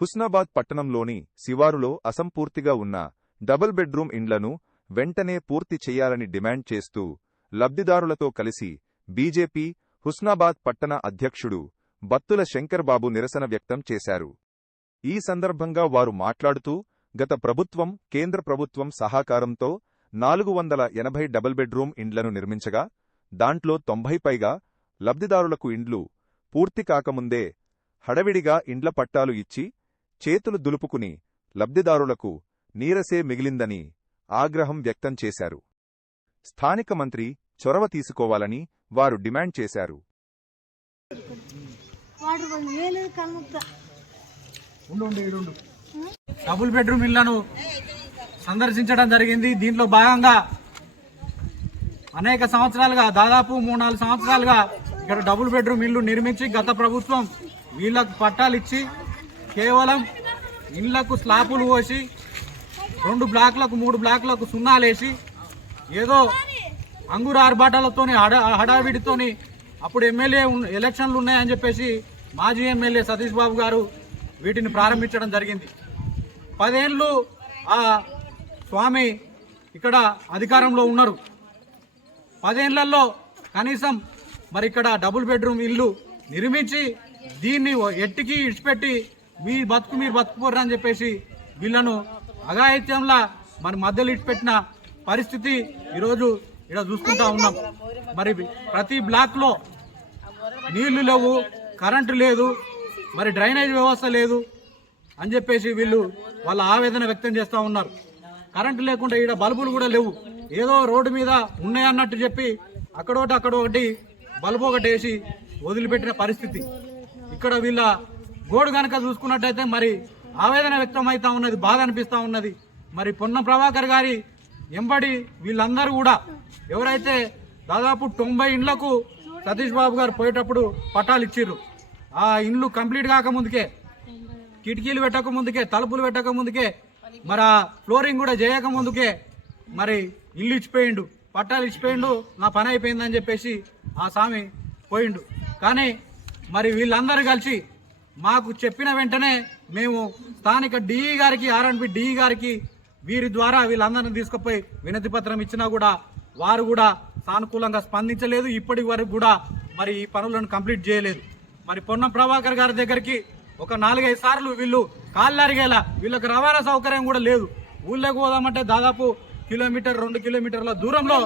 హుస్నాబాద్ పట్టణంలోని శివారులో అసంపూర్తిగా ఉన్న డబుల్ బెడ్రూమ్ ఇండ్లను వెంటనే పూర్తి చేయాలని డిమాండ్ చేస్తూ లబ్ధిదారులతో కలిసి బీజేపీ హుస్నాబాద్ పట్టణ అధ్యక్షుడు బత్తుల శంకర్బాబు నిరసన వ్యక్తం చేశారు. ఈ సందర్భంగా వారు మాట్లాడుతూ గత ప్రభుత్వం కేంద్ర ప్రభుత్వం సహకారంతో నాలుగు వందల ఎనభై డబుల్ బెడ్రూమ్ ఇండ్లను నిర్మించగా దాంట్లో తొంభై పైగా లబ్ధిదారులకు ఇండ్లు పూర్తి కాకముందే హడవిడిగా ఇండ్ల పట్టాలు ఇచ్చి చేతులు దులుపుకుని లబ్ధిదారులకు నీరసే మిగిలిందని ఆగ్రహం వ్యక్తం చేశారు. స్థానిక మంత్రి చొరవ తీసుకోవాలని వారు డిమాండ్ చేశారు. డబుల్ బెడ్రూమ్ ఇళ్ళను సందర్శించడం జరిగింది. దీంట్లో భాగంగా అనేక సంవత్సరాలుగా దాదాపు మూడు నాలుగు సంవత్సరాలుగా ఇక్కడ డబుల్ బెడ్రూమ్ ఇల్లు నిర్మించి గత ప్రభుత్వం వీళ్ళకు పట్టాలు ఇచ్చి కేవలం ఇళ్ళకు స్లాపులు పోసి రెండు బ్లాక్లకు మూడు బ్లాక్లకు సున్నాలేసి ఏదో అంగుర ఆర్భాటాలతోని హడ హడావిడితోని అప్పుడు ఎమ్మెల్యే ఎలక్షన్లు ఉన్నాయని చెప్పేసి మాజీ ఎమ్మెల్యే సతీష్ బాబు గారు వీటిని ప్రారంభించడం జరిగింది. పదేళ్ళు ఆ స్వామి ఇక్కడ అధికారంలో ఉన్నారు. పదేళ్ళలో కనీసం మరి ఇక్కడ డబుల్ బెడ్రూమ్ ఇల్లు నిర్మించి దీన్ని ఎట్టికి ఇడిచిపెట్టి మీ బతుకు మీరు బతుకుపోర్రు అని చెప్పేసి వీళ్ళను అఘాయిత్యంలా మరి మధ్యలో ఇడిచిపెట్టిన పరిస్థితి ఈరోజు ఇక్కడ చూసుకుంటా ఉన్నాం. మరి ప్రతి బ్లాక్లో నీళ్ళు లేవు కరెంటు లేదు మరి డ్రైనేజ్ వ్యవస్థ లేదు అని చెప్పేసి వీళ్ళు వాళ్ళ ఆవేదన వ్యక్తం చేస్తూ ఉన్నారు. కరెంటు లేకుండా ఈడ బల్బులు కూడా లేవు. ఏదో రోడ్డు మీద ఉన్నాయన్నట్టు చెప్పి అక్కడ చెప్పి అక్కడోటి అక్కడొకటి బల్బు ఒకటి వేసి వదిలిపెట్టిన పరిస్థితి. ఇక్కడ వీళ్ళ గోడు కనుక చూసుకున్నట్టయితే మరి ఆవేదన వ్యక్తమవుతా ఉన్నది బాధ అనిపిస్తూ ఉన్నది. మరి పొన్న ప్రభాకర్ గారి ఎంబడి వీళ్ళందరూ కూడా ఎవరైతే దాదాపు తొంభై ఇండ్లకు సతీష్ బాబు గారు పోయేటప్పుడు పట్టాలు ఇచ్చిర్రు ఆ ఇండ్లు కంప్లీట్ కాకముందుకే కిటికీలు పెట్టక ముందుకే తలుపులు పెట్టక ముందుకే మరి ఆ ఫ్లోరింగ్ కూడా చేయక ముందుకే మరి ఇల్లు ఇచ్చిపోయిండు పట్టాలు ఇచ్చిపోయిండు నా పని అయిపోయిందని చెప్పేసి ఆ స్వామి పోయిండు. కానీ మరి వీళ్ళందరూ కలిసి మాకు చెప్పిన వెంటనే మేము స్థానిక డిఈ గారికి ఆర్ఎన్బి డిఈ గారికి వీరి ద్వారా వీళ్ళందరినీ తీసుకుపోయి వినతి పత్రం ఇచ్చినా కూడా వారు కూడా సానుకూలంగా స్పందించలేదు. ఇప్పటి వరకు కూడా మరి ఈ పనులను కంప్లీట్ చేయలేదు. మరి పొన్నం ప్రభాకర్ గారి దగ్గరికి ఒక నాలుగైదు సార్లు వీళ్ళు కాళ్ళరిగేలా వీళ్ళకి రవాణా సౌకర్యం కూడా లేదు. ఊళ్ళోకి పోదామంటే దాదాపు కిలోమీటర్ రెండు కిలోమీటర్ల దూరంలో